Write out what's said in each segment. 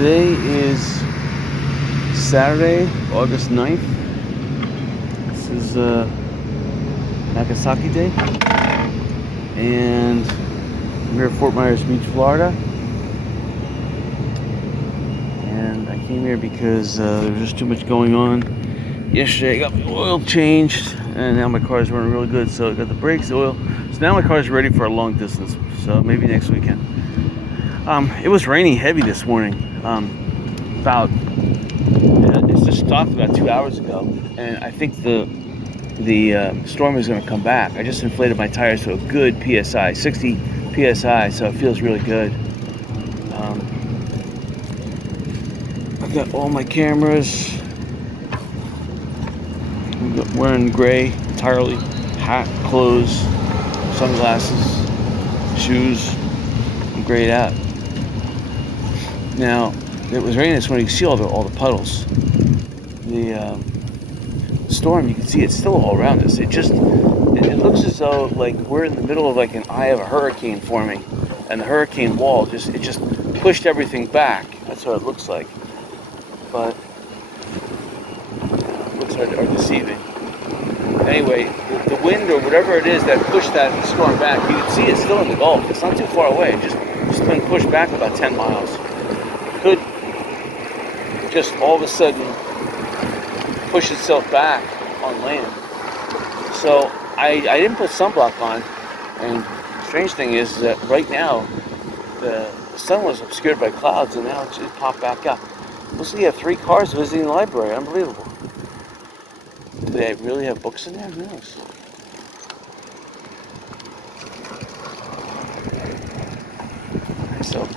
Today is Saturday, August 9th. This is Nagasaki Day. And I'm here at Fort Myers Beach, Florida. And I came here because there was just too much going on. Yesterday I got my oil changed, and now my car is running really good. So I got the brakes, the oil. So now my car is ready for a long distance. So maybe next weekend. It was raining heavy this morning. It just stopped about 2 hours ago, and I think the storm is going to come back. I just inflated my tires to a good PSI, 60 PSI, so it feels really good. I've got all my cameras. I'm wearing gray entirely, hat, clothes, sunglasses, shoes. I'm grayed out. Now, it was raining this morning. You can see all the puddles. The storm, you can see it's still all around us. It looks as though like we're in the middle of like an eye of a hurricane forming, and the hurricane wall just pushed everything back. That's what it looks like. But looks are deceiving. Anyway, the wind or whatever it is that pushed that storm back, you can see it's still in the Gulf. It's not too far away. It's just been pushed back about 10 miles. Could just all of a sudden push itself back on land. So I didn't put sunblock on, and the strange thing is that right now the sun was obscured by clouds, and now it popped back up. We'll see, you have 3 cars visiting the library. Unbelievable. Do they really have books in there? Who knows? So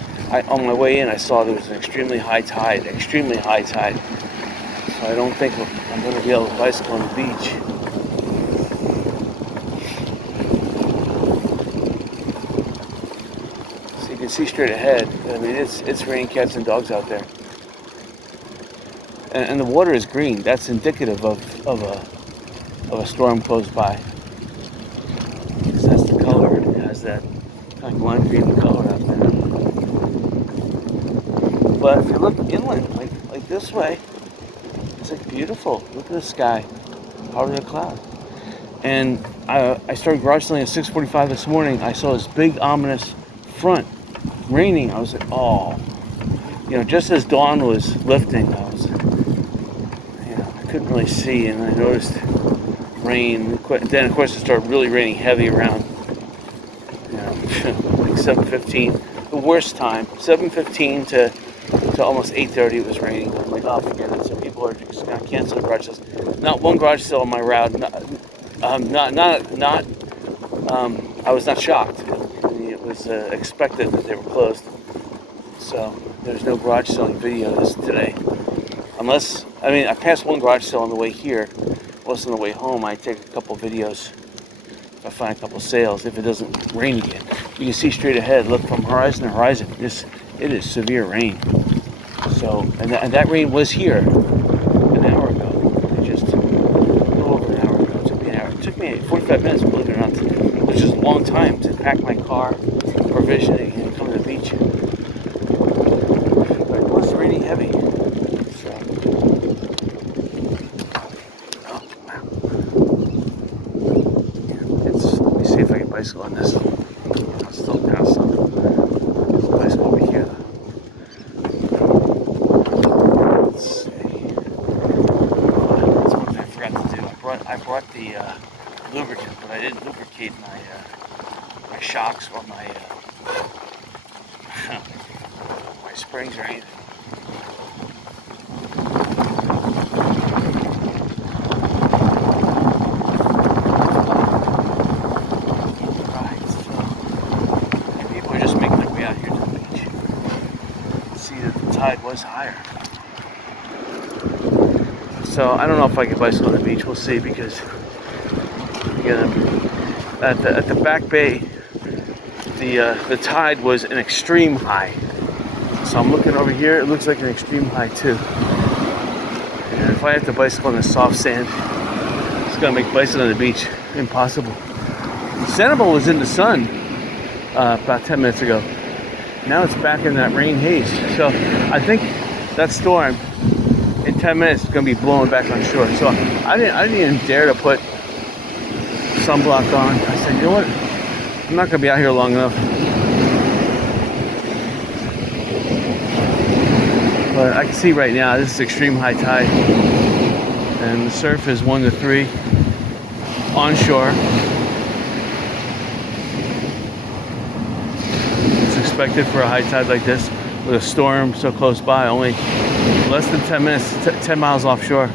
on my way in, I saw there was an extremely high tide. So I don't think I'm going to be able to bicycle on the beach. So you can see straight ahead. I mean, it's raining cats and dogs out there. And the water is green. That's indicative of a storm close by. Because that's the color. It has that kind of lime green color out there. But if you look inland, like this way, it's like beautiful. Look at the sky, part of the cloud. And I started garage selling at 6:45 this morning. I saw this big ominous front raining. I was like, oh, just as dawn was lifting, I couldn't really see, and I noticed rain. Then of course it started really raining heavy around, like 7:15. The worst time, 7:15 to almost 8:30 it was raining. I'm like, oh, forget it. So people are just gonna cancel the garage sales. Not one garage sale on my route. I was not shocked. I mean, it was expected that they were closed. So there's no garage selling videos today. Unless, I passed one garage sale on the way here. Plus on the way home, I take a couple videos. If I find a couple sales, if it doesn't rain again. You can see straight ahead, look from horizon to horizon. It is severe rain. So, and that rain was here an hour ago. A little over an hour ago. It took me an hour. It took me 45 minutes, believe it or not, which is a long time to pack my car, provisioning, and come to the beach. But it was raining heavy. So, let me see if I can bicycle on this. I'll still pass on. There's a bicycle over here. Let's see. That's one thing I forgot to do. I brought the lubricant, but I didn't lubricate my shocks or my my springs or anything. Was higher. So I don't know if I can bicycle on the beach. We'll see, because again, at the back bay, the tide was an extreme high. So I'm looking over here. It looks like an extreme high too. And if I have to bicycle on the soft sand, it's gonna make bicycling on the beach impossible. Sanibel was in the sun about 10 minutes ago. now it's back in that rain haze. So I think that storm in 10 minutes is going to be blowing back on shore. So I didn't even dare to put sunblock on. I said, you know what? I'm not going to be out here long enough. But I can see right now this is extreme high tide, and the surf is 1 to 3 onshore. It's expected for a high tide like this with a storm so close by, only less than 10 minutes, 10 miles offshore.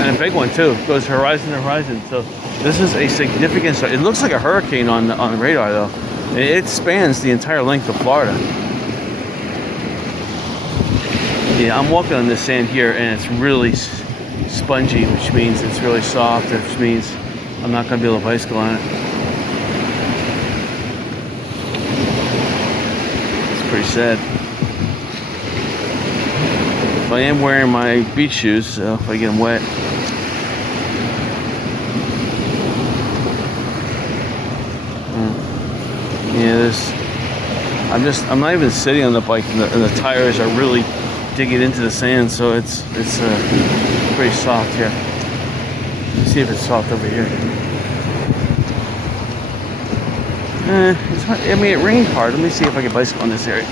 And a big one too, goes horizon to horizon. So this is a significant storm. It looks like a hurricane on the radar though. It spans the entire length of Florida. Yeah, I'm walking on this sand here and it's really spongy, which means it's really soft, which means I'm not going to be able to bicycle on it. It's pretty sad. But I am wearing my beach shoes, so if I get them wet. Yeah, I'm not even sitting on the bike, and the tires are really digging into the sand, so it's pretty soft here. Let's see if it's soft over here. It's hard. I mean, it rained hard. Let me see if I can bicycle in this area.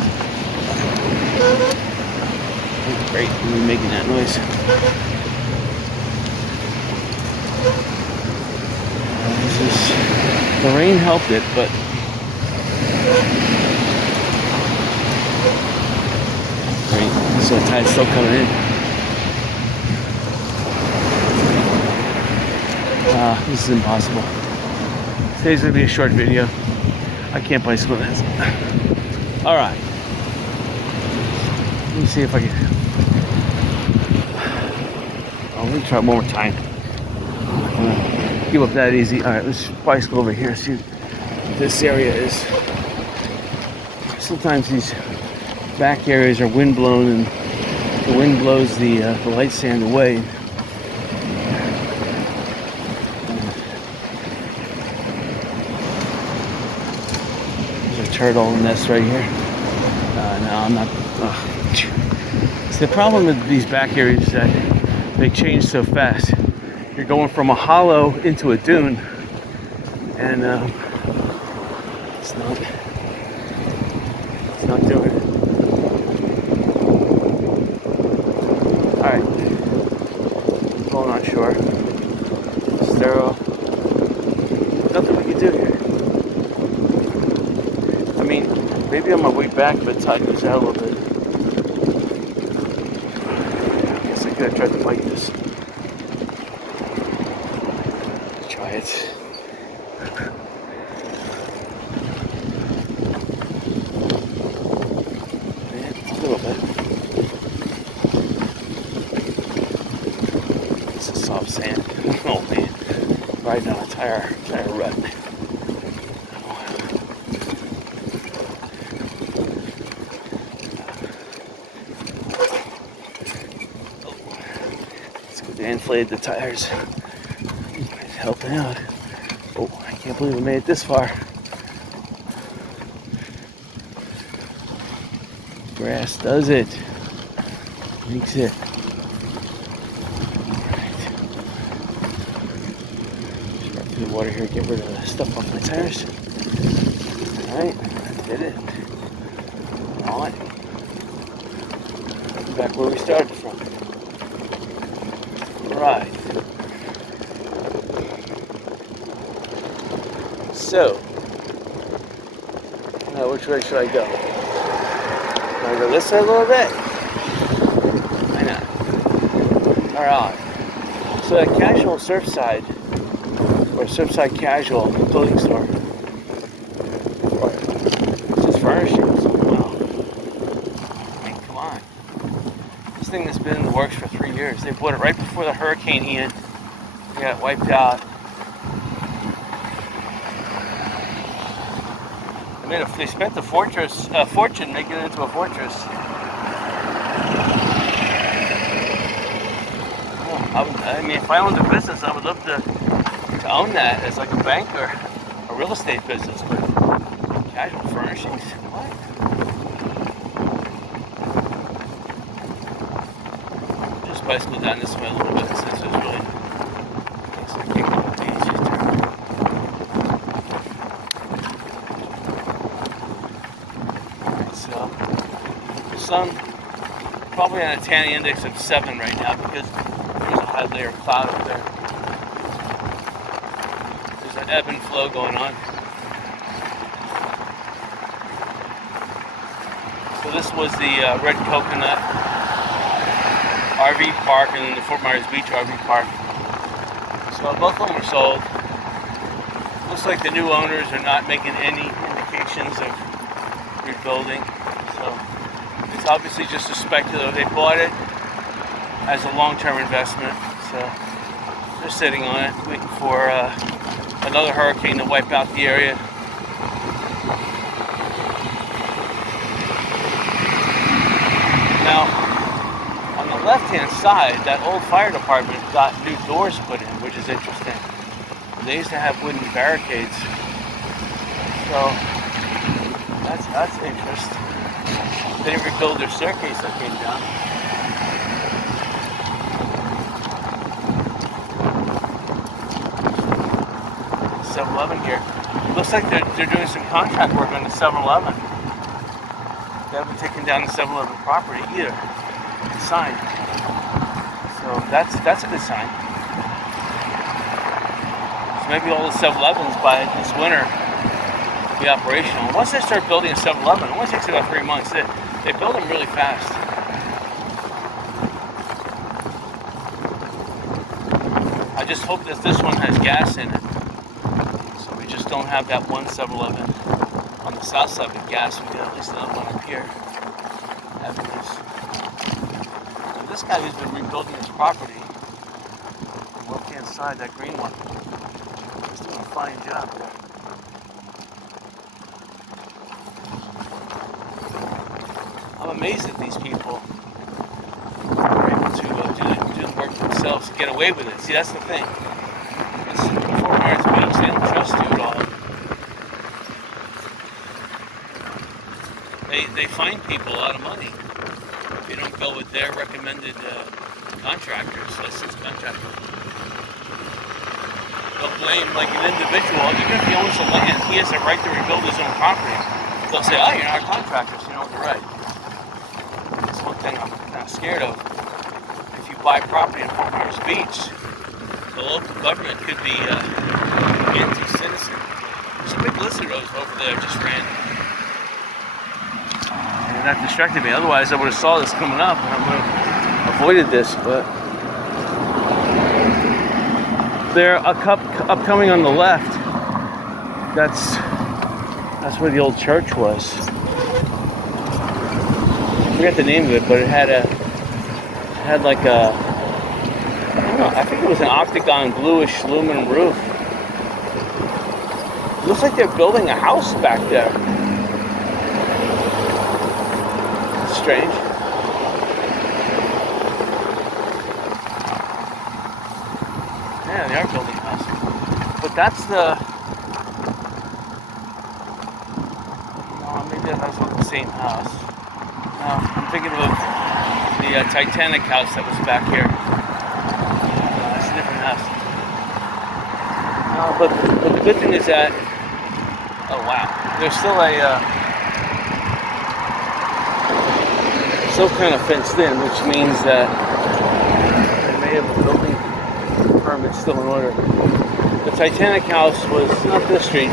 Great, I'm making that noise. The rain helped it, but so the tide's still coming in. This is impossible. Today's gonna be a short video. I can't bicycle this. All right. Let me see if I can. Oh, let me try one more time. I'm not gonna give up that easy. All right, let's bicycle over here. See what this area is. Sometimes these back areas are wind blown, and the wind blows the light sand away. There's a turtle nest right here. No, I'm not. See, the problem with these back areas is that they change so fast. You're going from a hollow into a dune, and it's not doing it. Alright, going on shore. Sterile. Nothing we can do here. I mean, maybe on my way back the tide goes out a little bit. I guess I could have tried to bite this. Try it. A little bit. It's a soft sand. Oh man. Riding on a tire rut. Let's go to inflate the tires. It's helping out. Oh, I can't believe we made it this far. Grass does it. Makes it. Alright. Just run through the water here, get rid of the stuff off my tires. Alright, did it. On. Back where we started from. Alright. So, now which way should I go? Can I go this way a little bit? Why not? Alright. So that casual Surfside, or Surfside Casual clothing store, it's just furnishings. Wow. I mean, come on. This thing has been in the works for 3 years. They bought it right before the Hurricane Ian. They got it wiped out. They spent a fortune making it into a fortress. I mean, if I owned a business, I would love to own that as like a bank or a real estate business. But Casual furnishings? What? Just bicycle down this way a little bit since there's really things I can't go with the easiest turn. So, sun probably on a tanning index of 7 right now because there's a high layer of cloud up there. There's an ebb and flow going on. So this was the Red Coconut RV Park and then the Fort Myers Beach RV Park. So both of them were sold. Looks like the new owners are not making any indications of rebuilding. So it's obviously just a speculative. They bought it as a long-term investment. So they're sitting on it, waiting for another hurricane to wipe out the area. Now, on the left-hand side, that old fire department got new doors put in, which is interesting. They used to have wooden barricades, so that's interesting. They didn't rebuild their staircase that came down. 7-Eleven here. Looks like they're doing some contract work on the 7-Eleven. They haven't taken down the 7-Eleven property either. It's signed. So that's a good sign. So maybe all the 7-Elevens by this winter will be operational. Once they start building a 7-Eleven, it only takes about 3 months. They build them really fast. I just hope that this one has gas in it. So we just don't have that one 7-Eleven on the south side with gas. We get at least another one up here. And this guy who's been rebuilding his property, on the left-hand side, that green one, he's doing a fine job there. I'm amazed at these people are able to do the work themselves and get away with it. See, that's the thing. This Fort Myers Beach, they don't trust you at all. They fine people a lot of money if you don't go with their recommended contractors, licensed contractors. They'll blame like an individual, even if he owns the land, he has a right to rebuild his own property. They'll say, oh, you're not a contractor, so you don't have the right. That's one thing I'm kind of scared of. If you buy property in Fort Myers Beach, the local government could be anti-citizen. There's a big list of those over there just ran. And that distracted me. Otherwise, I would have saw this coming up and I would have avoided this. But they're upcoming on the left. That's where the old church was. I forget the name of it, but it had like a, I don't know, I think it was an octagon bluish aluminum roof. It looks like they're building a house back there. It's strange. Yeah, they are building a house. But that's the, no, maybe that was the same house. No, I'm thinking of the Titanic house that was back here. It's a different house. But the good thing is that, oh wow, there's still still kind of fenced in, which means that they may have a building permit still in order. The Titanic house was not this street,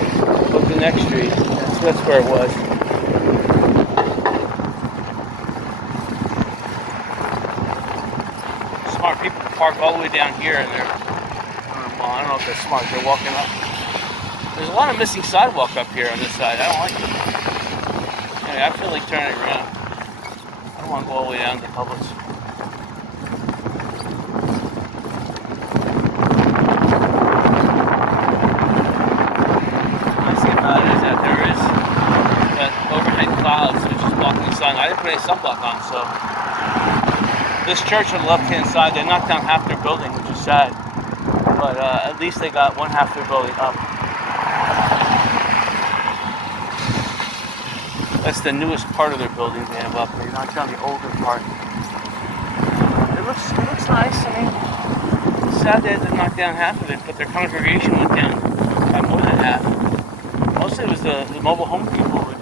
but the next street. That's where it was. Smart people park all the way down here, and they're, well, I don't know if they're smart. They're walking up. There's a lot of missing sidewalk up here on this side. I don't like it. Anyway, I feel like turning around. I don't want to go all the way down to Publix. Nice thing about it is that there is that overhead clouds which is blocking the sun. I didn't put any sunblock on, so this church on the left-hand side, they knocked down half their building, which is sad. But at least they got one half their building up. That's the newest part of their building they have up. They knocked down the older part. It looks nice. I mean, it's sad they had to knock down half of it, but their congregation went down by more than half. Mostly it was the mobile home people would,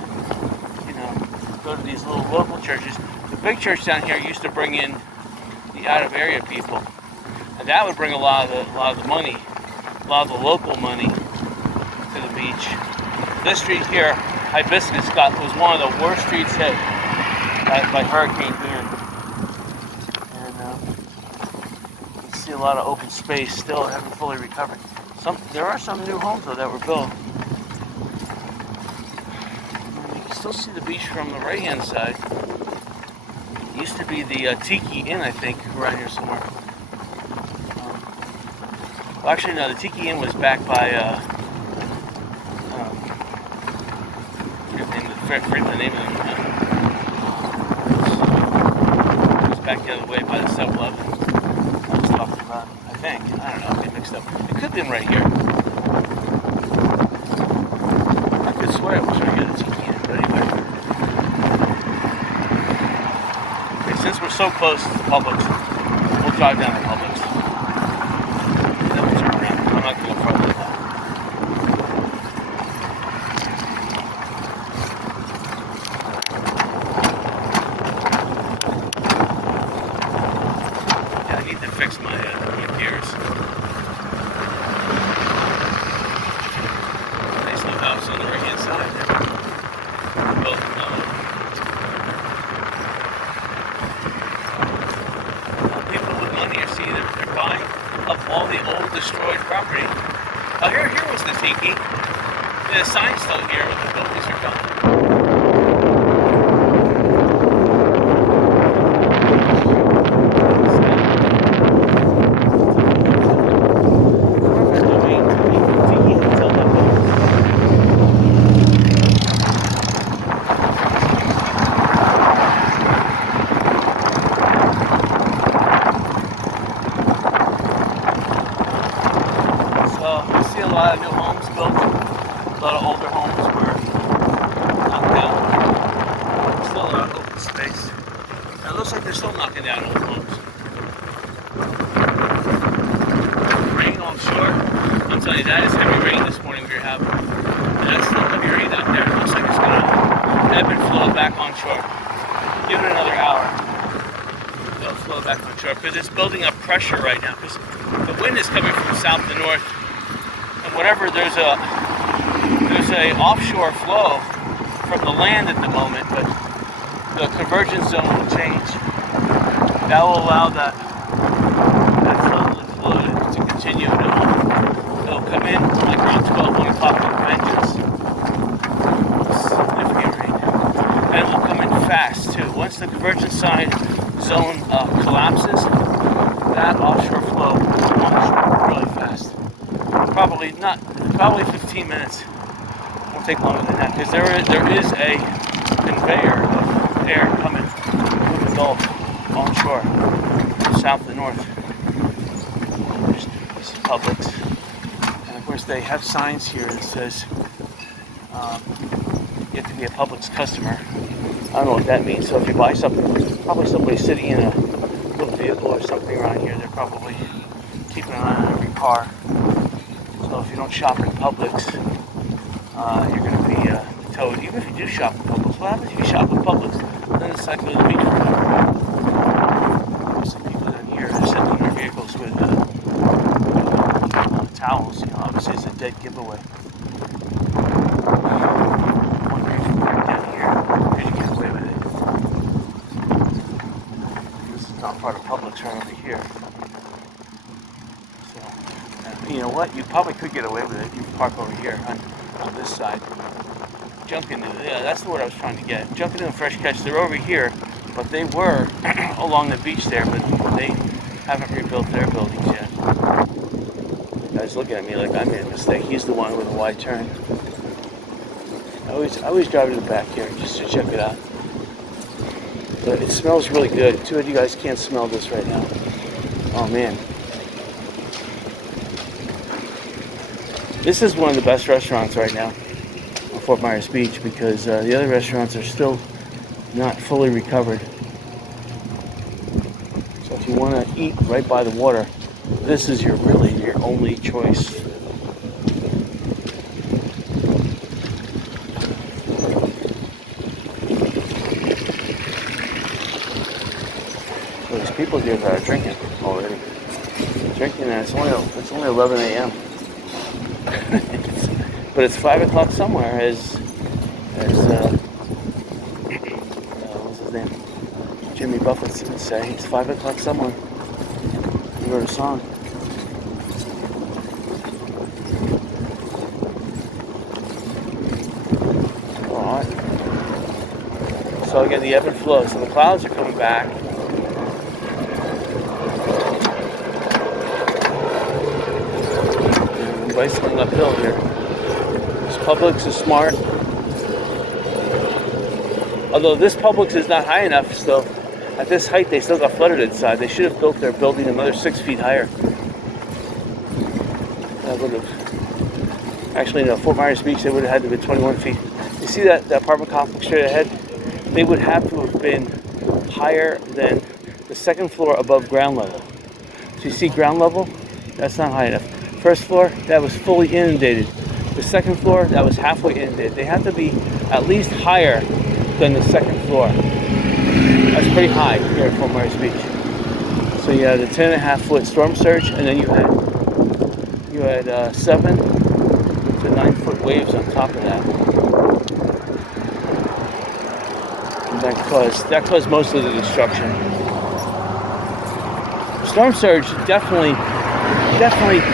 go to these little local churches. The big church down here used to bring in the out-of-area people, and that would bring a lot of the money, a lot of the local money to the beach. This street here, Hibiscus, was one of the worst streets hit by Hurricane Ian. And you see a lot of open space still haven't fully recovered. There are some new homes though that were built. And you can still see the beach from the right-hand side. It used to be the Tiki Inn, I think, around here somewhere. Well, actually, no, the Tiki Inn was back by. Forget the name of them. It was back the other way by the 7-Eleven I was talking about, I think. I don't know, I get mixed up. It could have been right here. I could swear it was right here, the Tiki Inn, but anyway. Okay, since we're so close to Publix, we'll drive down to Publix. And then we'll turn around. I'm not going to go farther than that. Fix my gears. Nice new house on the right hand side. Well, people with money are seeing they're buying up all the old destroyed property. Oh, here was the Tiki. The sign's still here, but the buildings are gone. A lot of new homes built, a lot of older homes were knocked down. Still a lot of open space. And it looks like they're still knocking down old homes. Rain on shore. I'm telling you, that is heavy rain this morning we were having. And that's still heavy rain out there. It looks like it's going to ebb and flow back on shore. Give it another hour. It'll flow back on shore because it's building up pressure right now because the wind is coming from south to north. Whatever there's a offshore flow from the land at the moment, but the convergence zone will change. That will allow that flow to continue. It'll come in like around 1 o'clock with vengeance. Significant rain. And it will come in fast too. Once the convergence zone collapses, that offshore flow will launch really fast. Probably 15 minutes. Won't take longer than that because there is a conveyor of air coming from the Gulf onshore from south to north. This is Publix, and of course they have signs here that says you have to be a Publix customer. I don't know what that means. So if you buy something, probably somebody sitting in a little vehicle or something around here, they're probably keeping an eye on every car. So if you don't shop in Publix, you're going to be towed. Even if you do shop in Publix, what happens if you shop in Publix? Then it's like going to the beach forever. There's some people down here sitting in their vehicles with towels. Obviously it's a dead giveaway. I'm wondering if you can down here, can you get away with it? This is not part of Publix right over here. You know what? You probably could get away with it. You can park over here on this side. Junkin', yeah, that's the word I was trying to get. Junkin' and Fresh Catch, they're over here, but they were along the beach there, but they haven't rebuilt their buildings yet. The guy's looking at me like I made a mistake. He's the one with a wide turn. I always drive to the back here just to check it out. But it smells really good. Two of you guys can't smell this right now. Oh man. This is one of the best restaurants right now on Fort Myers Beach because the other restaurants are still not fully recovered. So if you want to eat right by the water, this is your only choice. There's people here that are drinking already. Drinking, and it's only 11 a.m. But it's 5 o'clock somewhere, as what's his name? Jimmy Buffett would say. It's 5 o'clock somewhere. He wrote a song. Alright. So again, the ebb and flow. So the clouds are coming back. And I'm bicycling uphill here. This Publix is smart. Although this Publix is not high enough still. At this height, they still got flooded inside. They should have built their building another 6 feet higher. That would have... Actually, no, Fort Myers Beach, they would have had to be 21 feet. You see that apartment complex straight ahead? They would have to have been higher than the second floor above ground level. So you see ground level? That's not high enough. First floor, that was fully inundated. The second floor, that was halfway inundated. They have to be at least higher than the second floor. That's pretty high here at Fort Myers Beach. So you had a 10.5-foot storm surge, and then you had 7 to 9 foot waves on top of that. And that caused most of the destruction. Storm surge definitely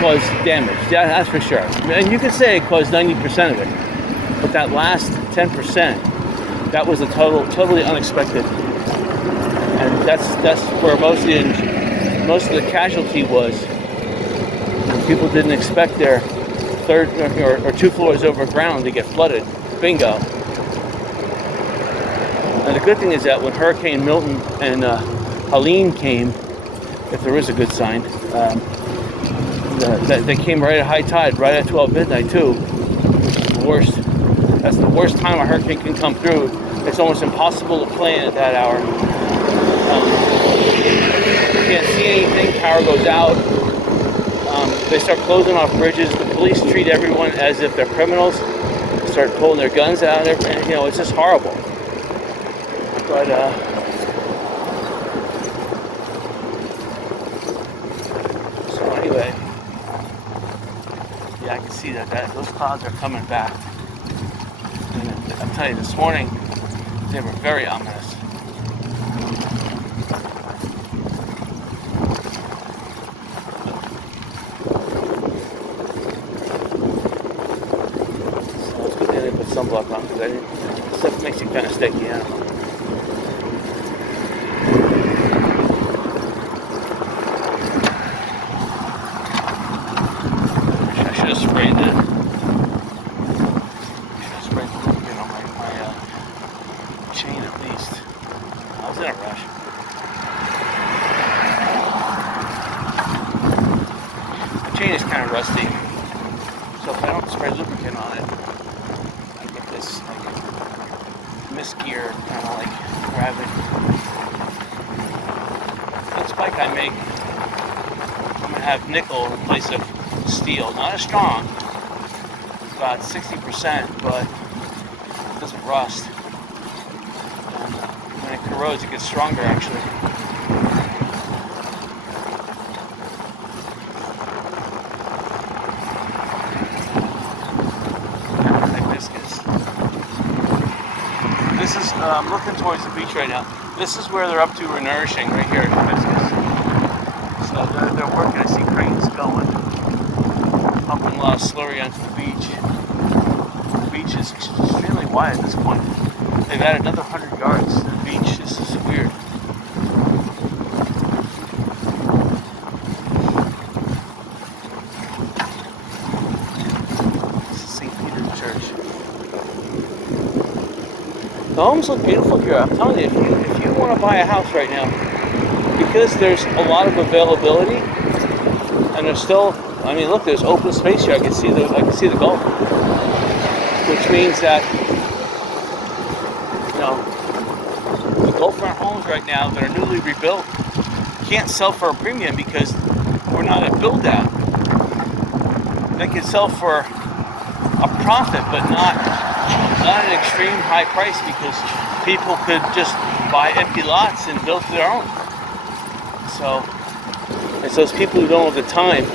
caused damage. That's for sure. And you could say it caused 90% of it, but that last 10%, that was totally unexpected. And that's where most of the casualty was. People didn't expect their third or 2 floors over ground to get flooded. Bingo. And the good thing is that when Hurricane Milton and Helene came, if there is a good sign, they came right at high tide, right at 12 midnight too. That's the worst time a hurricane can come through. It's almost impossible to plan at that hour. You can't see anything, power goes out. They start closing off bridges. The police treat everyone as if they're criminals. They start pulling their guns out, and it's just horrible. But so anyway, yeah, I can see that those clouds are coming back. And I'm telling you, this morning they were very ominous. Sunblock on because stuff makes you kind of sticky. I don't know. I should have sprayed that. My chain at least. I was in a rush. The chain is kind of rusty, so if I don't spray lubricant on it, gear, kind of like grabbing. That spike I make, I'm going to have nickel in place of steel. Not as strong, about 60%, but it doesn't rust. And when it corrodes, it gets stronger actually. I'm looking towards the beach right now. This is where they're up to renourishing, right here at Hibiscus. So they're working. I see cranes going, pumping a lot of slurry onto the beach. The beach is extremely wide at this point. They've added another 100 yards to the beach. This is weird. This is St. Peter's Church. The homes look beautiful here. I'm telling you, if you want to buy a house right now, because there's a lot of availability, and there's still, I mean, look, there's open space here. I can see the Gulf. which means that, the Gulfront homes right now that are newly rebuilt can't sell for a premium because we're not at build out. They can sell for a profit, but not an extreme high price, because people could just buy empty lots and build their own. So it's those people who don't have the time,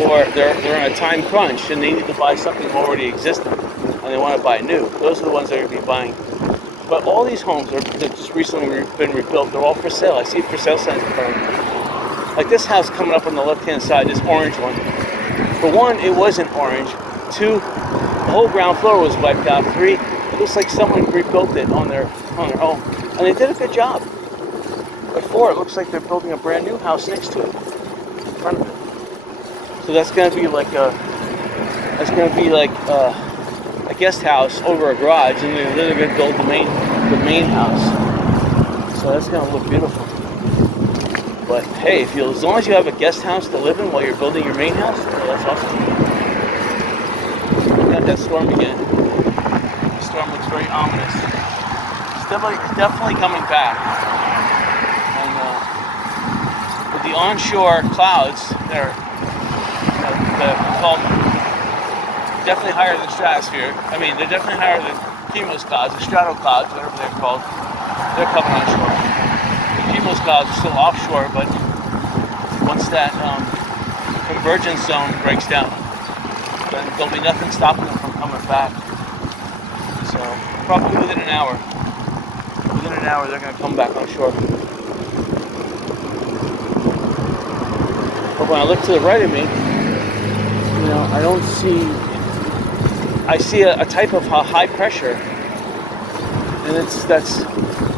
or they're in a time crunch and they need to buy something already existing and they want to buy new. Those are the ones that are going to be buying. But all these homes that just recently been rebuilt, they're all for sale. I see for sale signs in front of me. Like this house coming up on the left-hand side, this orange one. For one, it wasn't orange. Two, the whole ground floor was wiped out. Three, it looks like someone rebuilt it on their own, and they did a good job. But four, it looks like they're building a brand new house next to it, in front of it. So that's going to be like a guest house over a garage, and then they're going to build the main house. So that's going to look beautiful. But hey, as long as you have a guest house to live in while you're building your main house, well, that's awesome. We got that storm again. The storm looks very ominous. It's definitely coming back. And with the onshore clouds, they're called definitely higher than stratosphere. I mean, they're definitely higher than cumulus clouds, or strato clouds, whatever they're called. They're coming onshore. The cumulus clouds are still offshore, but once that convergence zone breaks down, then there'll be nothing stopping them from coming back. So probably within an hour they're going to come back on shore. But when I look to the right of me, I see a type of high pressure, and that's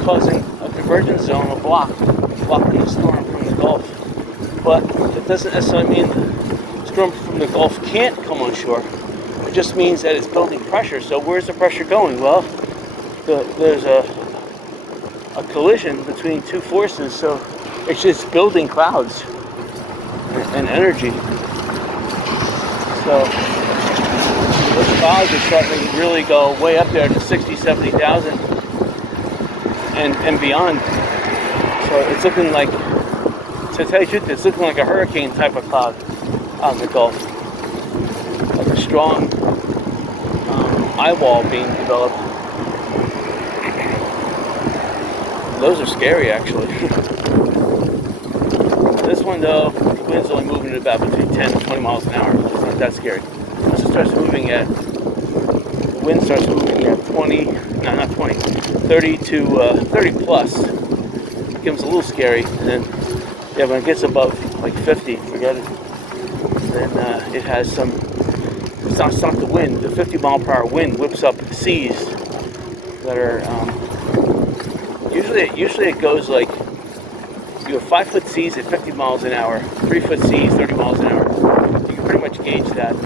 causing a convergence zone, a blocking the storm from the Gulf. But it doesn't necessarily mean the storm from the Gulf can't come on shore. It just means that it's building pressure. So where's the pressure going? Well, there's a collision between two forces, so it's just building clouds and energy. So those clouds are starting to really go way up there to 60, 70,000 and beyond. So it's looking like, to tell you the truth, it's looking like a hurricane type of cloud out in the Gulf. Like a strong eye wall being developed. Those are scary, actually. This one, though, the wind's only moving at about between 10 and 20 miles an hour. It's not that scary. Once it starts moving the wind starts moving at 30 to 30 plus, it becomes a little scary. And then, when it gets above like 50, forget it. Then it has some, it's not the wind, the 50 mile per hour wind whips up seas that are, usually it goes like, you have 5-foot seas at 50 miles an hour, 3-foot seas, 30 miles an hour. You can pretty much gauge that. I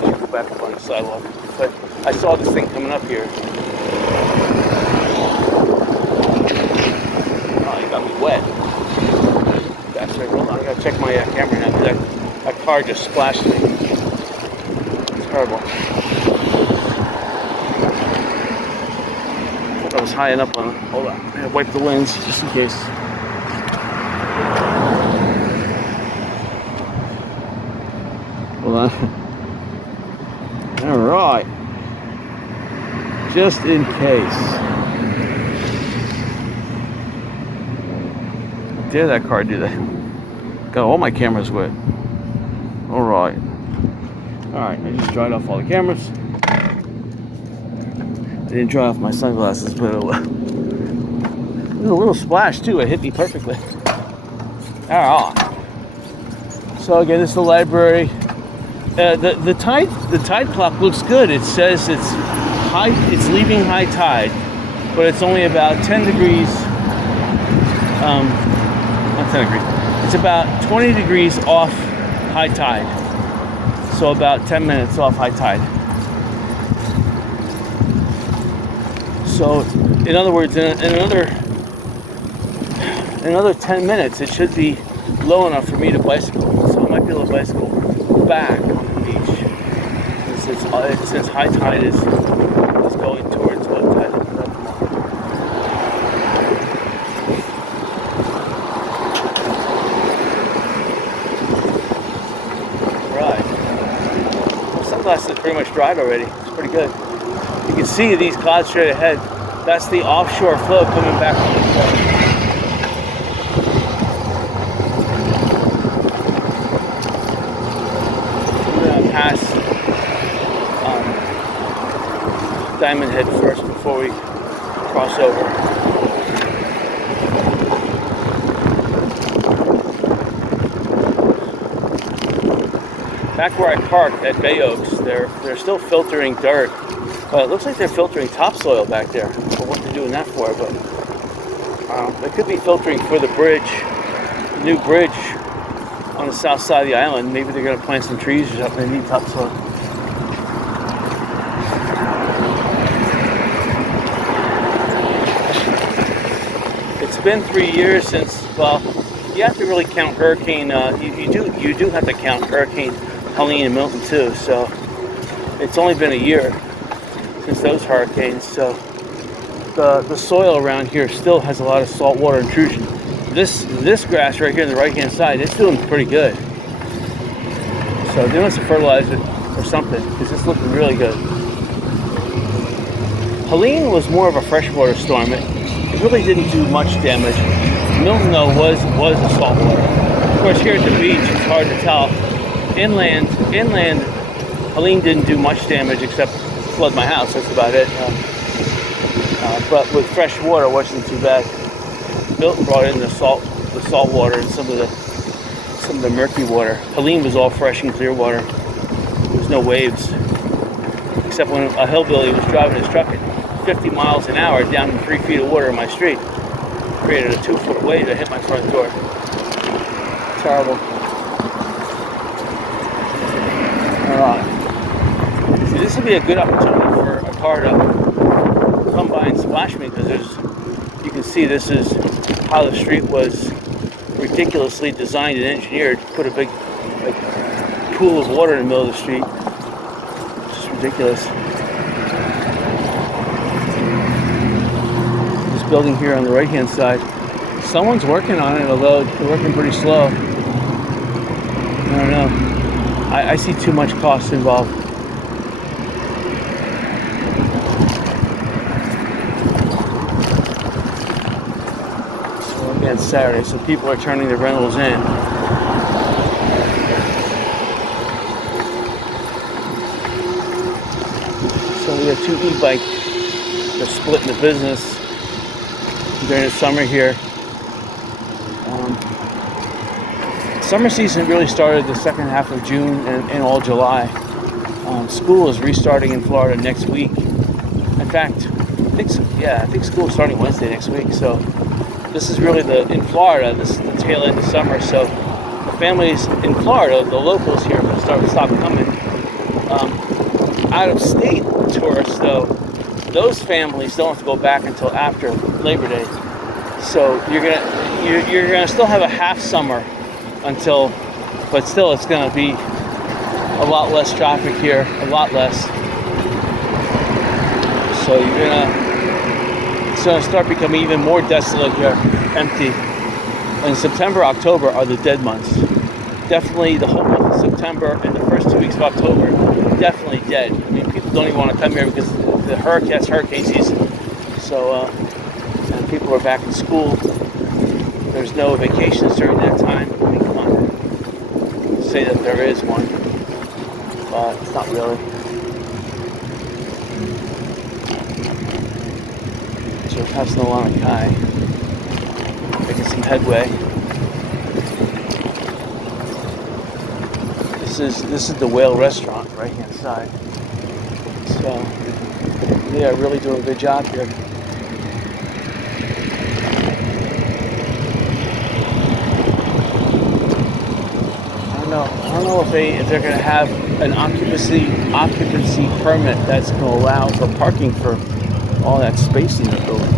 should go back up on the sidewalk. But I saw this thing coming up here. Oh, it got me wet. That's right, hold on, I gotta check my camera now, because that car just splashed me. It's horrible. I was high enough on it. Hold on. I'm gonna wipe the lens just in case. Hold on. Alright. Just in case. How dare that car do that? Got all my cameras wet. Alright. Alright, I just dried off all the cameras. I didn't dry off my sunglasses, but it was a little splash too. It hit me perfectly. Alright. So again, this is the library. The tide clock looks good. It says it's high. It's leaving high tide, but it's only about 10 degrees. Not 10 degrees. It's about 20 degrees off high tide. So about 10 minutes off high tide. So, in other words, in another 10 minutes, it should be low enough for me to bicycle. So I might be able to bicycle back on the beach. It's since high tide is going towards low tide. Right. Well, sunglasses are pretty much dried already. It's pretty good. You can see these clouds straight ahead. That's the offshore flow coming back from the coast. Pass Diamond Head first before we cross over. Back where I parked at Bay Oaks, they're still filtering dirt, but it looks like they're filtering topsoil back there. I don't know what they're doing that for, but they could be filtering for the bridge, the new bridge on the south side of the island. Maybe they're going to plant some trees or something. They need topsoil. It's been 3 years since, well, you have to really count Hurricane, you do have to count Hurricane Helene and Milton too, so it's only been a year since those hurricanes, so the soil around here still has a lot of saltwater intrusion. This grass right here on the right hand side, it's doing pretty good. So they must have fertilized it or something, because it's looking really good. Helene was more of a freshwater storm. It really didn't do much damage. Milton though was a saltwater. Of course here at the beach it's hard to tell. Inland, Helene didn't do much damage except flood my house. That's about it. But with fresh water, it wasn't too bad. Milton brought in the salt water and some of the murky water. Helene was all fresh and clear water. There was no waves, except when a hillbilly was driving his truck at 50 miles an hour down 3 feet of water in my street. Created a 2-foot wave that hit my front door. Terrible. Alright. See, this would be a good opportunity for a car to come by and splash me, because you can see this is how the street was ridiculously designed and engineered to put a big pool of water in the middle of the street. It's just ridiculous. This building here on the right hand side, someone's working on it, although they're working pretty slow. I don't know. I see too much cost involved. So again, it's Saturday, so people are turning their rentals in. So we have 2 e-bikes. They're splitting the business during the summer here. Summer season really started the second half of June and all July. School is restarting in Florida next week. In fact, I think school is starting Wednesday next week. So this is really in Florida, this is the tail end of summer. So the families in Florida, the locals here, are going to stop coming. Out of state tourists, though, those families don't have to go back until after Labor Day. So you're gonna still have a half summer but still it's gonna be a lot less traffic here, a lot less. So it's gonna start becoming even more desolate here, empty. And September, October are the dead months. Definitely the whole month of September and the first 2 weeks of October, definitely dead. I mean, people don't even want to come here because the hurricane season. So, and people are back in school. There's no vacations during that time. I mean, come on. Say that there is one, but it's not really. So we're passing along a Kai, making some headway. This is the Whale Restaurant, right hand side. So they are really doing a good job here. I don't know if they're going to have an occupancy permit that's going to allow for parking for all that space in the building.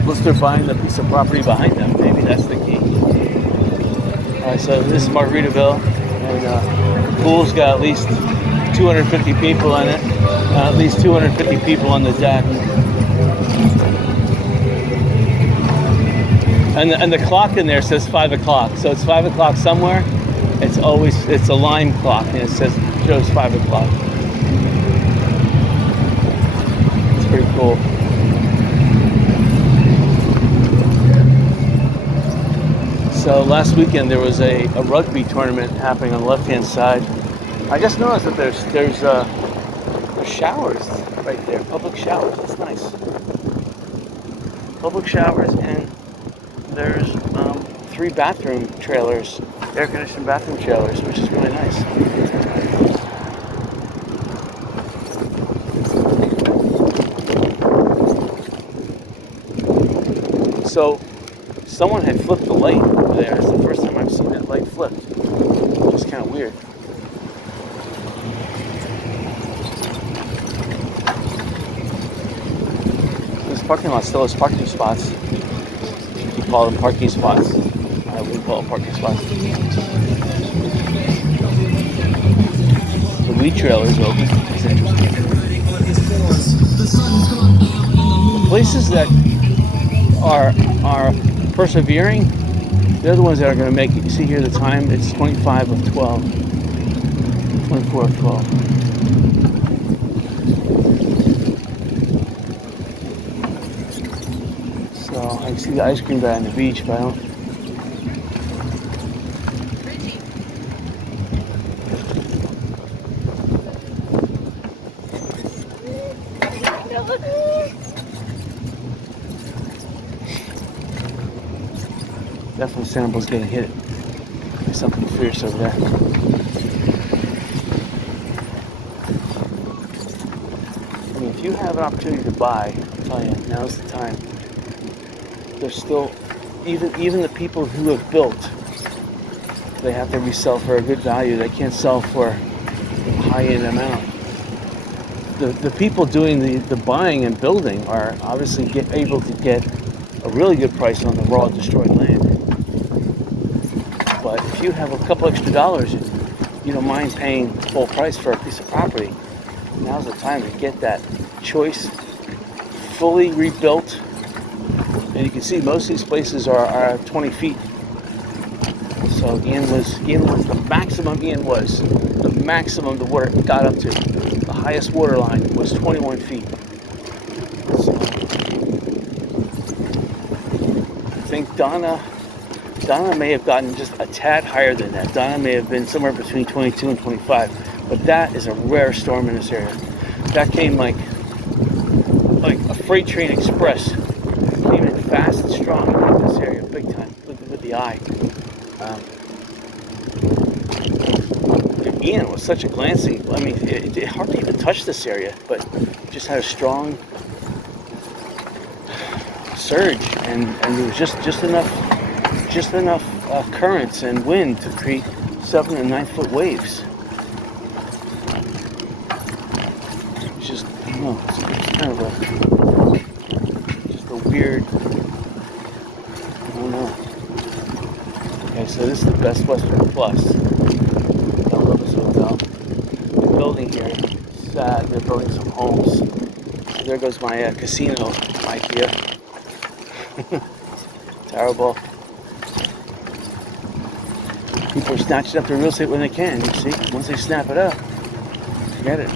Unless they're buying the piece of property behind them, maybe that's the key. All right, so this is Margaritaville, And the pool's got at least 250 people in it. At least 250 people on the deck. And the clock in there says 5 o'clock. So it's 5 o'clock somewhere. It's a line clock, and it shows 5 o'clock. It's pretty cool. So last weekend there was a rugby tournament happening on the left-hand side. I just noticed that there's showers right there, public showers. That's nice. Public showers, and there's 3 bathroom trailers, air-conditioned bathroom trailers, which is really nice. So someone had flipped the light over there. It's the first time I've seen that light flipped. It's kind of weird. This parking lot still has parking spots. You call them parking spots. I would call them parking spots. The weed trailer is open. It's interesting. The places that are persevering, they're the ones that are going to make it. You see here the time, it's 25 of 12. 24 of 12. So I can see the ice cream guy on the beach, but I don't. Definitely Sanibel's getting hit by something fierce over there. I mean, if you have an opportunity to buy, I'm telling you, now's the time. There's still, even the people who have built, they have to resell for a good value. They can't sell for a high-end amount. The people doing the buying and building are obviously able to get a really good price on the raw destroyed land. But if you have a couple extra dollars, you don't mind paying full price for a piece of property, now's the time to get that choice, fully rebuilt. And you can see most of these places are 20 feet. So Ian was the maximum the maximum the water got up to. The highest water line was 21 feet. So I think Donna may have gotten just a tad higher than that. Donna may have been somewhere between 22 and 25. But that is a rare storm in this area. That came like a freight train express. Came in fast and strong in this area, big time, with the eye. Ian was such a glancing, I mean, it hardly even touched this area, but it just had a strong surge, and there was just enough currents and wind to create 7 and 9 foot waves. It's just, I don't know, it's kind of just a weird, I don't know. Okay, so this is the Best Western Plus. I love this hotel. The building here is sad. They're building some homes. So there goes my casino idea. Terrible. People are snatching up their real estate when they can, you see? Once they snap it up, forget it.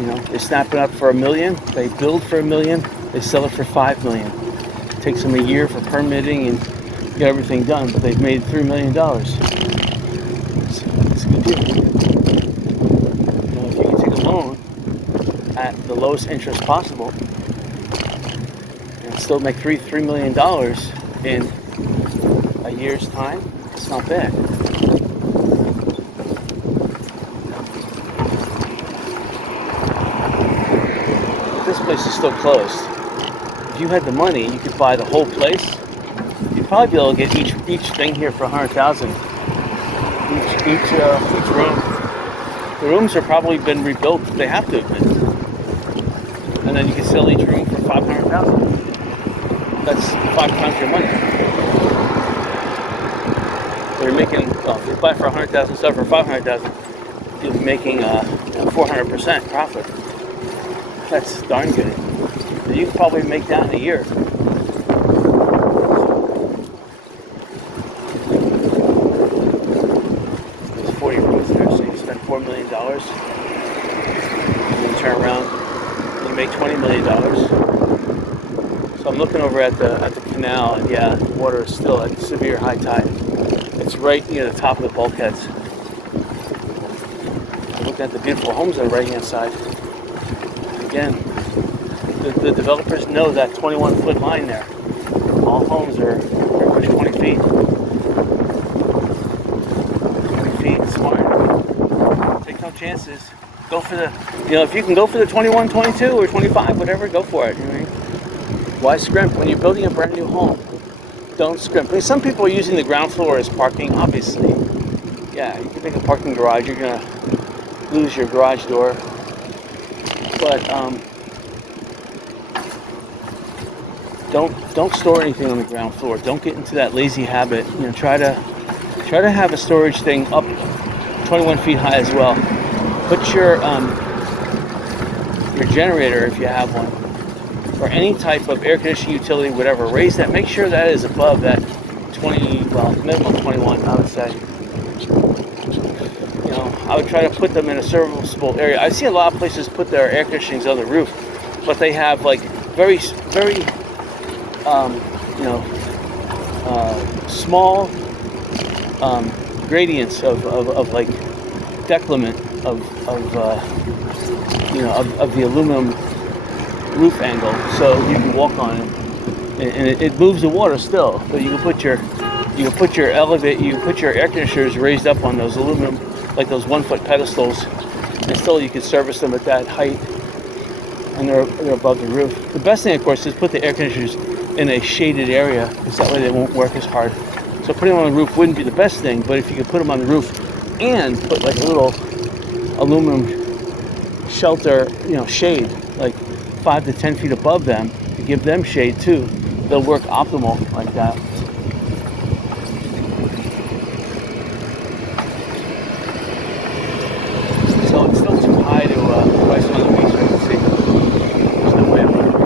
You know, they snap it up for $1 million, they build for $1 million, they sell it for $5 million. It takes them a year for permitting and get everything done, but they've made $3 million. So it's a good deal. You know, if you can take a loan at the lowest interest possible and still make $3 million in a year's time, it's not bad. This place is still closed. If you had the money, you could buy the whole place. You'd probably be able to get each thing here for $100,000. Each room. The rooms have probably been rebuilt. They have to have been. And then you can sell each room for $500,000. That's 5 times your money. You're making, well, if you buy for 100,000, sell for 500,000, you'll be making 400% profit. That's darn good. You can probably make that in a year. There's 40 rooms there, so you spend $4 million, and you turn around and you make $20 million. So I'm looking over at the canal, and yeah, the water is still at severe high tide. It's right near the top of the bulkheads. I'm looking at the beautiful homes on the right-hand side. Again, the developers know that 21-foot line there. All homes are pretty much 20 feet. 20 feet, smart. Take no chances. Go for the, if you can go for the 21, 22, or 25, whatever, go for it. You know what I mean? Why scrimp? When you're building a brand new home, don't scrimp. I mean, some people are using the ground floor as parking, obviously. Yeah, you can make a parking garage. You're going to lose your garage door. But don't store anything on the ground floor. Don't get into that lazy habit. Try to have a storage thing up 21 feet high as well. Put your generator, if you have one, or any type of air conditioning utility, whatever, raise that. Make sure that is above that 20, well, minimum 21, I would say. I would try to put them in a serviceable area. I see a lot of places put their air conditionings on the roof, but they have like very, very, small gradients of like decrement of the aluminum roof angle, so you can walk on it, and it moves the water still. But you can put your air conditioners raised up on those aluminum, like those 1-foot pedestals, and still you can service them at that height, and they're above the roof. The best thing, of course, is put the air conditioners in a shaded area, because that way they won't work as hard. So putting them on the roof wouldn't be the best thing, but if you could put them on the roof and put like a little aluminum shelter, shade, like 5 to 10 feet above them, to give them shade too, they'll work optimal like that. So it's still too high to price on the beach. I can see there's no way I'm going to.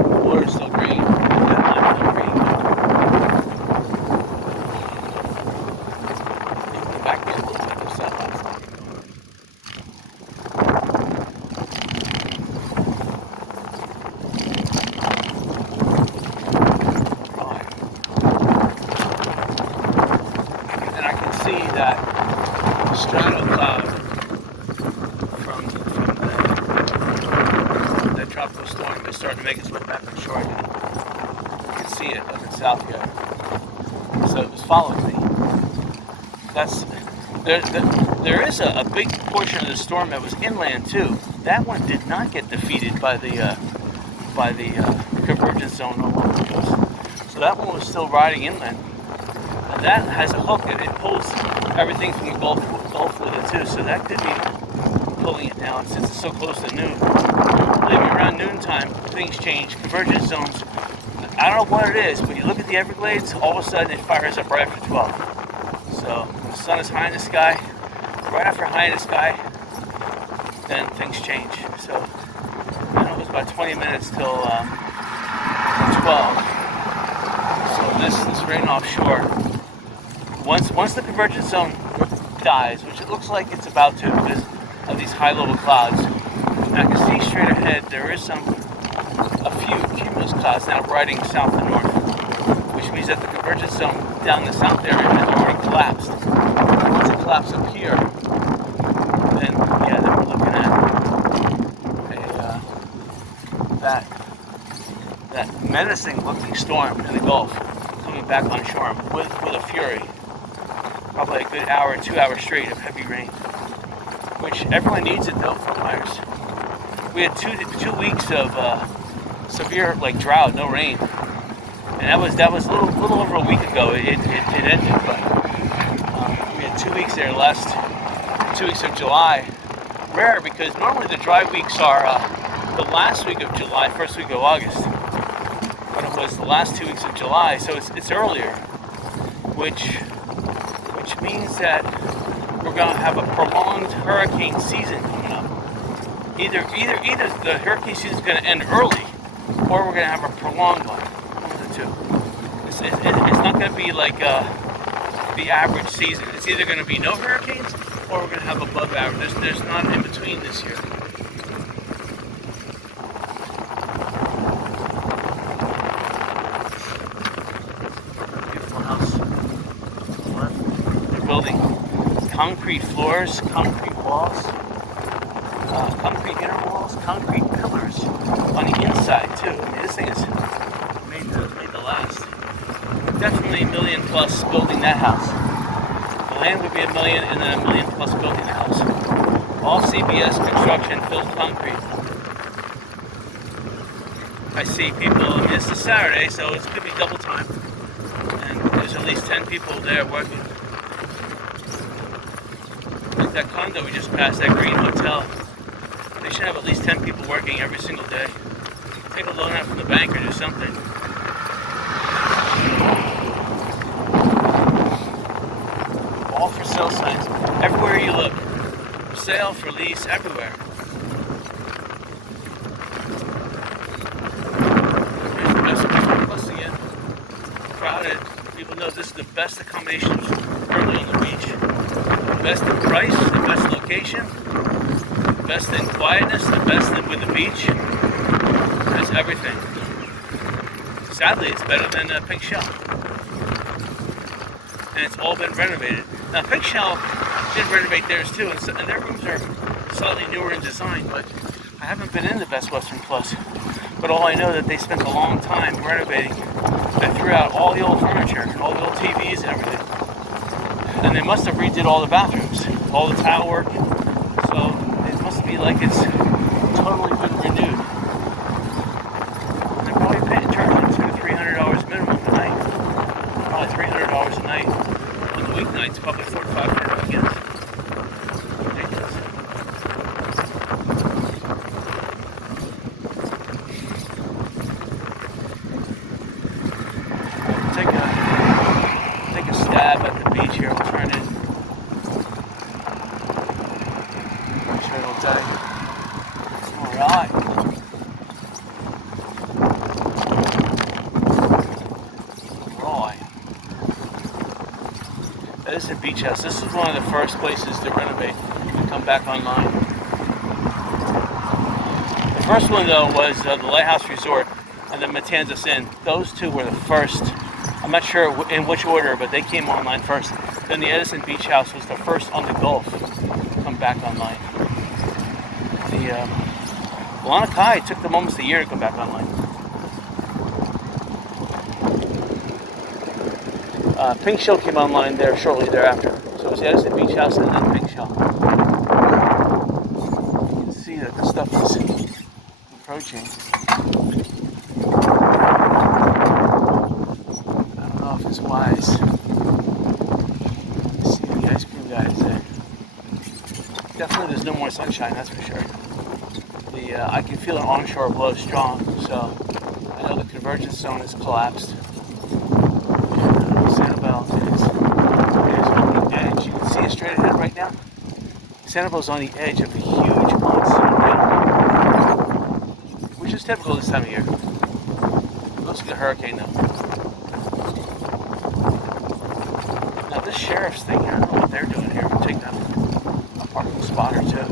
The water's still green. That line's still green. The back end looks like there's that last time. And I can see that strato cloud from the tropical storm is starting to make its way back on shore again. You can see it up in south here. So it was following me. There is a big portion of the storm that was inland too. That one did not get defeated by the convergence zone along the coast. So that one was still riding inland. And that has a hook, and it pulls everything from the Gulf with it too. So that could be pulling it down since it's so close to noon. Believe me, around noontime, things change. Convergence zones, I don't know what it is, but you look at the Everglades, all of a sudden it fires up right after 12. So when the sun is high in the sky, right after high in the sky, then things change. So I know it was about 20 minutes till 12. So this rain offshore, once the convergence zone dies, which it looks like it's about to because of these high level clouds, and I can see straight ahead there is a few cumulus clouds now riding south and north, which means that the convergence zone down the south area has already collapsed. Once it collapses up here, then we're looking at that menacing looking storm in the Gulf coming back on shore with a fury. Probably a good hour, 2 hours straight of heavy rain, which everyone needs it though, Fort Myers. We had two weeks of severe drought, no rain, and that was a little over a week ago. It ended, but we had 2 weeks there. Last 2 weeks of July, rare because normally the dry weeks are the last week of July, first week of August, but it was the last 2 weeks of July, so it's earlier, which which means that we're going to have a prolonged hurricane season coming up. Either the hurricane season is going to end early, or we're going to have a prolonged one. One of the two. It's not going to be like the average season. It's either going to be no hurricanes, or we're going to have above average. There's not in between this year. Beautiful house. They're building concrete floors, concrete walls, concrete inner walls, concrete pillars on the inside too. I mean, this thing is made to last. Definitely $1 million plus building that house. The land would be $1 million, and then $1 million plus building the house. All CBS construction, filled concrete. I see people. I mean, it's a Saturday, so it's going to be double time, and there's at least 10 people there working. Like that condo we just passed, that Green Hotel. They should have at least 10 people working every single day. Take a loan out from the bank or do something. All for sale signs. Everywhere you look. For sale, for lease, everywhere. Here's the best place plus again. Crowded. People know this is the best accommodations currently on the beach. The best in price, the best location, the best in quietness, the best in with the beach. Has everything. Sadly, it's better than Pink Shell. And it's all been renovated. Now, Pink Shell did renovate theirs too, and their rooms are slightly newer in design, but I haven't been in the Best Western Plus. But all I know that they spent a long time renovating. They threw out all the old furniture, all the old TVs and everything. And they must have redid all the bathrooms, all the tile work. So it must be like it's totally been renewed. They're probably charging $200 to $300 minimum a night. Probably $300 a night. On the weeknights, probably $400 to $500 on weekends. Ridiculous. Take a stab at the beach here. We'll turn in. I'm sure it'll die. All right. This is a beach house. This is one of the first places to renovate and come back online. The first one, though, was the Lighthouse Resort and the Matanzas Inn. Those two were the first. I'm not sure in which order, but they came online first. Then the Edison Beach House was the first on the Gulf to come back online. The Lanakai took them almost a year to come back online. Pink Shell came online there shortly thereafter. So it was Edison Beach House and then Pink Shell. You can see that the stuff is approaching. I don't know if it's wise. You see the ice cream guys there. Definitely there's no more sunshine, that's for sure. I can feel an onshore blow strong, so I know the convergence zone is collapsed. Sanibel is on the edge. You can see it straight ahead right now. Sanibel's on the edge of a huge monsoon rain, which is typical this time of year. It looks like a hurricane though. Now this sheriff's thing, I don't know what they're doing here. We'll take a parking spot or two.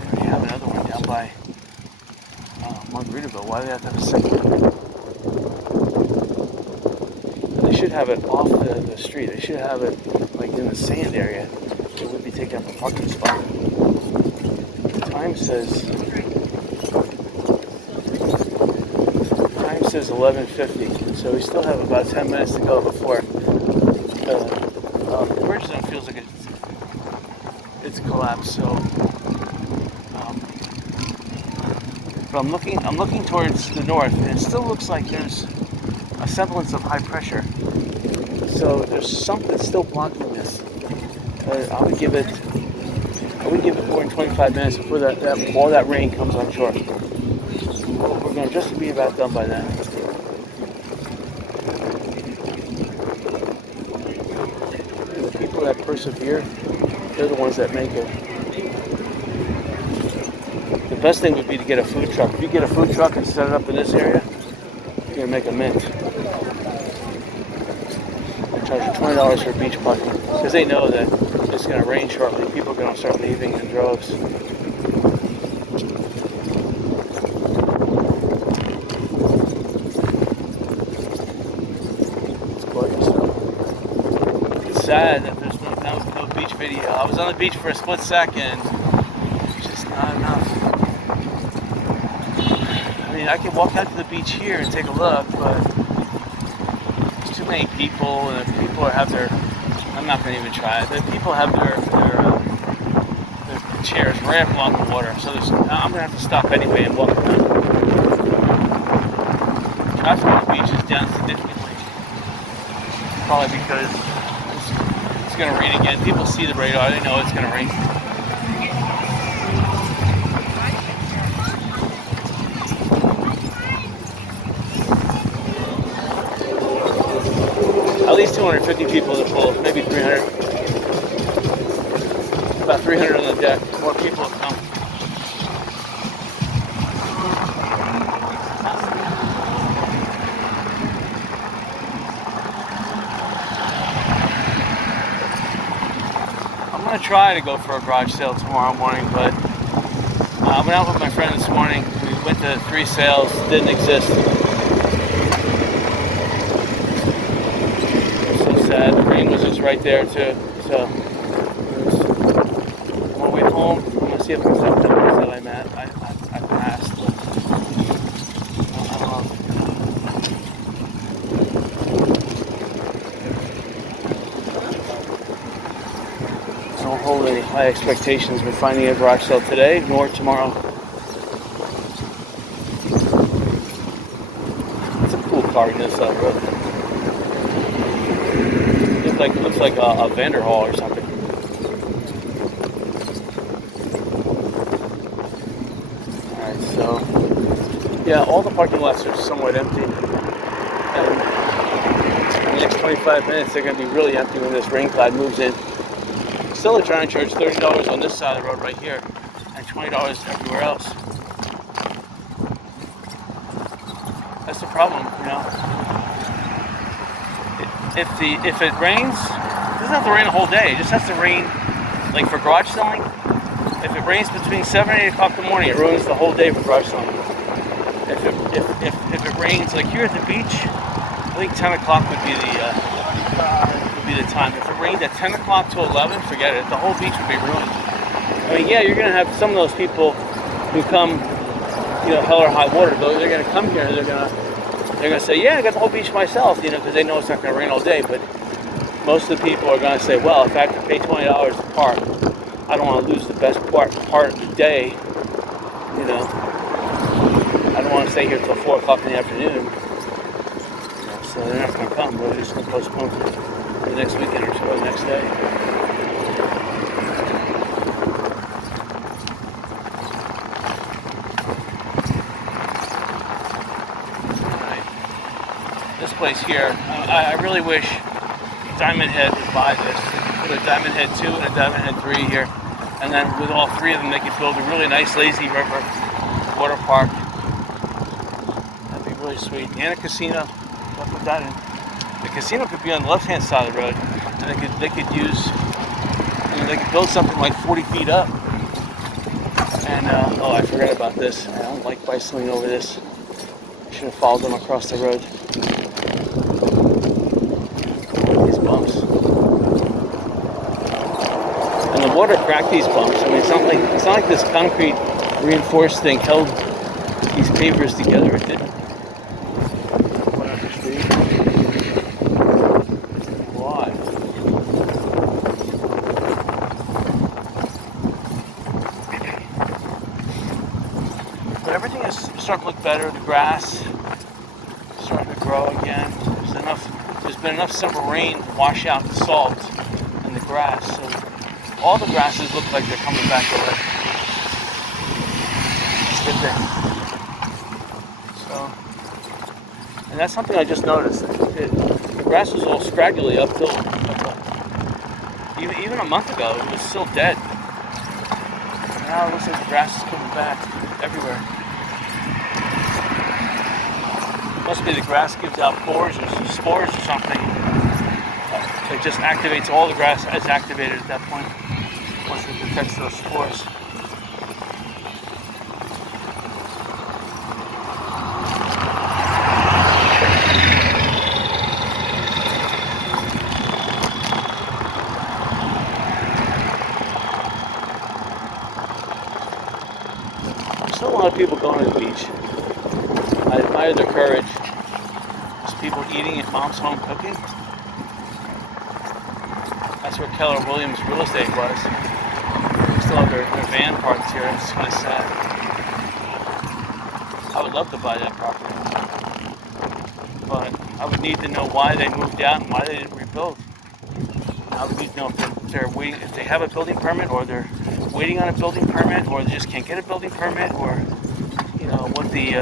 There we have another one down by Margaritaville. Why do they have to have a second one? They should have it off the street. They should have it like in the sand area. It would be taking up a parking spot. The time says 11:50, so we still have about 10 minutes to go before the bridge zone feels like it's collapsed. So, but I'm looking towards the north, and it still looks like there's a semblance of high pressure. So there's something still blocking this. I would give it more than 25 minutes before all that rain comes on shore. We're going to just be about done by then. persevere, they're the ones that make it. The best thing would be to get a food truck. If you get a food truck and set it up in this area, you're gonna make a mint. They charge you $20 for beach parking because they know that it's gonna rain shortly. People are gonna start leaving in droves. It's gorgeous. It's sad that there's no beach video. I was on the beach for a split second. It's just not enough. I mean, I could walk out to the beach here and take a look, but there's too many people, and the people have their, I'm not going to even try it, the people have their chairs right up along the water, so I'm going to have to stop anyway and walk around. Traffic on the beach is down significantly, probably because it's going to rain again. People see the radar, they know it's going to rain. At least 250 people in the pool, maybe 300. About 300 on the deck. More people have come. I'm going to try to go for a garage sale tomorrow morning, but I went out with my friend this morning. We went to 3 sales, didn't exist. Sad. The rain was just right there too. So on my way home, I'm gonna see if there's something that I'm at. I passed. I don't know. I don't hold any high expectations for finding a garage sale today nor tomorrow. It's a cool car in this road. Looks like a vendor hall or something. Alright, so yeah, all the parking lots are somewhat empty. And in the next 25 minutes they're going to be really empty when this rain cloud moves in. Still they're trying to charge $30 on this side of the road right here and $20 everywhere else. That's the problem, you know. If it rains, it doesn't have to rain a whole day. It just has to rain, like for garage selling. If it rains between 7 and 8 o'clock in the morning, it ruins the whole day for garage selling. If it rains, like here at the beach, I think 10 o'clock would be the time. If it rained at 10 o'clock to 11, forget it. The whole beach would be ruined. I mean, yeah, you're gonna have some of those people who come, you know, hell or high water. Though they're gonna come here and they're gonna say, yeah, I got the whole beach myself, you know, because they know it's not going to rain all day. But most of the people are going to say, well, if I have to pay $20 to park, I don't want to lose the best part of the day, you know. I don't want to stay here till 4 o'clock in the afternoon. You know, so they're not going to come. We're just going to postpone for the next weekend or so, the next day. This place here, I really wish Diamond Head would buy this. Put a Diamond Head 2 and a Diamond Head 3 here. And then with all 3 of them, they could build a really nice lazy river water park. That'd be really sweet. And a casino. I'll put that in. The casino could be on the left-hand side of the road. And they could use, you know, they could build something like 40 feet up. And, oh, I forgot about this. I don't like bicycling over this. I should have followed them across the road. These bumps. And the water cracked these bumps. I mean, it's not like this concrete reinforced thing held these pavers together. It didn't. Why? But everything is starting to look better. The grass is starting to grow again. There's been enough summer rain to wash out the salt and the grass. So all the grasses look like they're coming back already. It's a good thing. So, and that's something I just noticed. The grass was all scraggly uphill. Even a month ago, it was still dead. Now it looks like the grass is coming back everywhere. Must be the grass gives out spores or something. It just activates all the grass as activated at that point once it detects those spores. There's not a lot of people going to the beach. I admire their courage. There's people eating at mom's home cooking. That's where Keller Williams Real Estate was. They still have their van parked here. It's kind of sad. I would love to buy that property, but I would need to know why they moved out and why they didn't rebuild. I would need to know if they're waiting, if they have a building permit, or they're waiting on a building permit, or they just can't get a building permit, or what the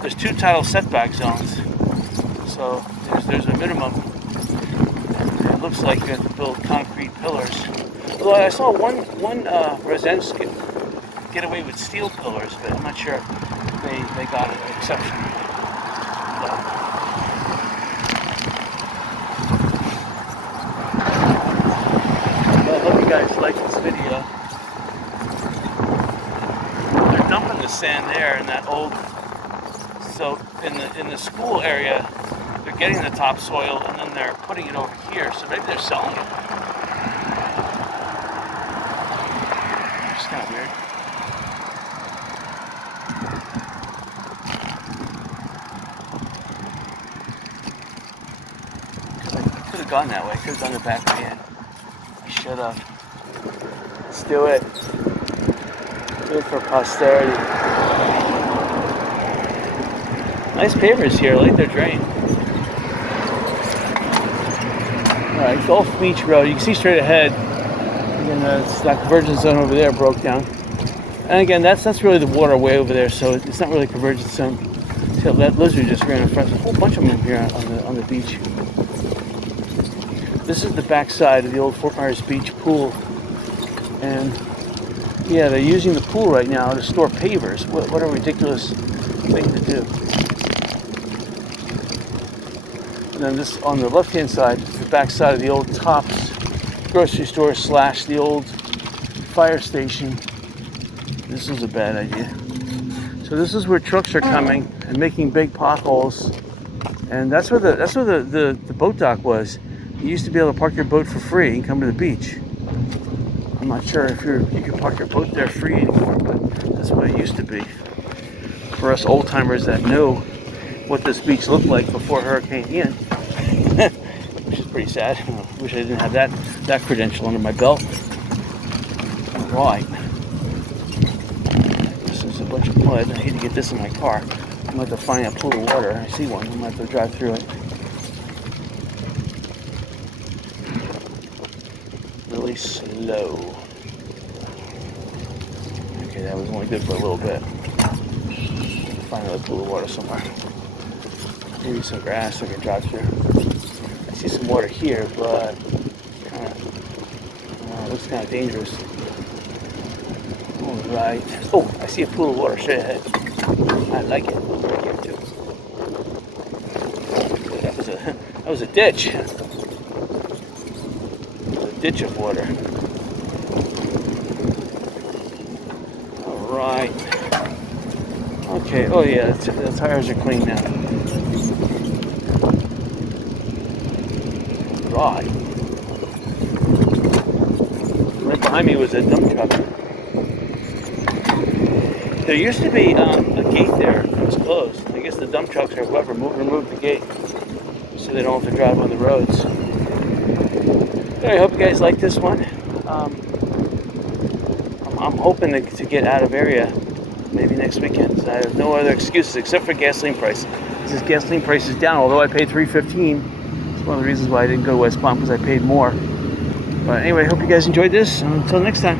there's 2 title setback zones, so there's a minimum. It looks like you have to build concrete pillars. Although I saw one residence get away with steel pillars, but I'm not sure they got an exception. Well, I hope you guys like this video. They're dumping the sand there in that old. So in the school area, they're getting the topsoil and then they're putting it over here. So maybe they're selling it. It's kind of weird. I could have gone that way. Could have gone the back way in. I should have. Let's do it. Do it for posterity. Nice pavers here. I like their drain. Alright, Gulf Beach Road. You can see straight ahead. Again, that convergence zone over there broke down. And again, that's really the waterway over there, so it's not really a convergence zone. See, that lizard just ran in front. There's a whole bunch of them here on the beach. This is the back side of the old Fort Myers Beach pool. And yeah, they're using the pool right now to store pavers. What a ridiculous thing to do. And then this on the left-hand side is the back side of the old Tops grocery store / the old fire station. This was a bad idea. So this is where trucks are coming and making big potholes, and that's where the boat dock was. You used to be able to park your boat for free and come to the beach. I'm not sure if you can park your boat there free anymore, but that's what it used to be. For us old timers that know what this beach looked like before Hurricane Ian, which is pretty sad. I wish I didn't have that credential under my belt. Right. This is a bunch of mud. I hate to get this in my car. I'm going to have to find a pool of water. I see one. I'm going to have to drive through it. Really slow. Okay, that was only good for a little bit. Find another pool of water somewhere. Maybe some grass I can drive through. I see some water here, but it looks kind of dangerous. All right. Oh, I see a pool of water straight ahead. I like it. Right here too. That was a ditch. A ditch of water. All right. Okay. Oh yeah, the tires are clean now. Right. Right behind me was a dump truck. There used to be a gate there. It was closed. I guess the dump trucks or whoever removed the gate so they don't have to drive on the roads. Anyway, I hope you guys like this one. I'm hoping to get out of area maybe next weekend. I have no other excuses except for gasoline price. This gasoline price is down, although I paid $3.15. It's one of the reasons why I didn't go to West Palm, because I paid more. But anyway, I hope you guys enjoyed this. Until next time.